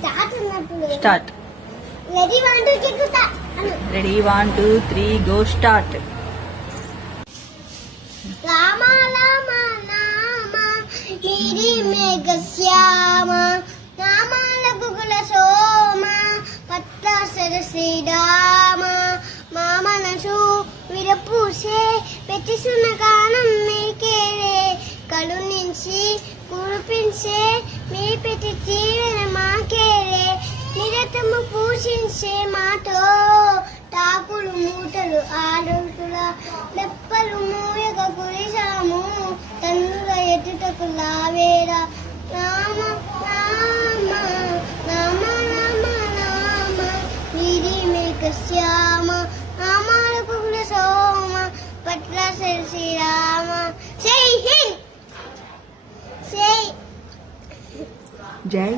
Start. Ready 1 2 3 go start. Rama Rama నామ నీరి మేఘ శ్యామ నామాల గుగుల సోమ పట్ల శ్రీరామ మా మనసు విరపూసే పెట్టిసున్న గానం మీకేరే కరుణించి కురిపించే మీ పెట్టి జీవన మాకేరే నిరతము పూజించే మాతో తాకులు మూటలు ఆడుతుల లెప్పలు మూయక కురిసాము తన్నుల ఎదుటకు లావేరా రామ రామ రామ రామ రామ వీరి మేక శ్యామ రామాల కుల సోమ పట్ల శ్రీరామ. జై హింద్. జై జై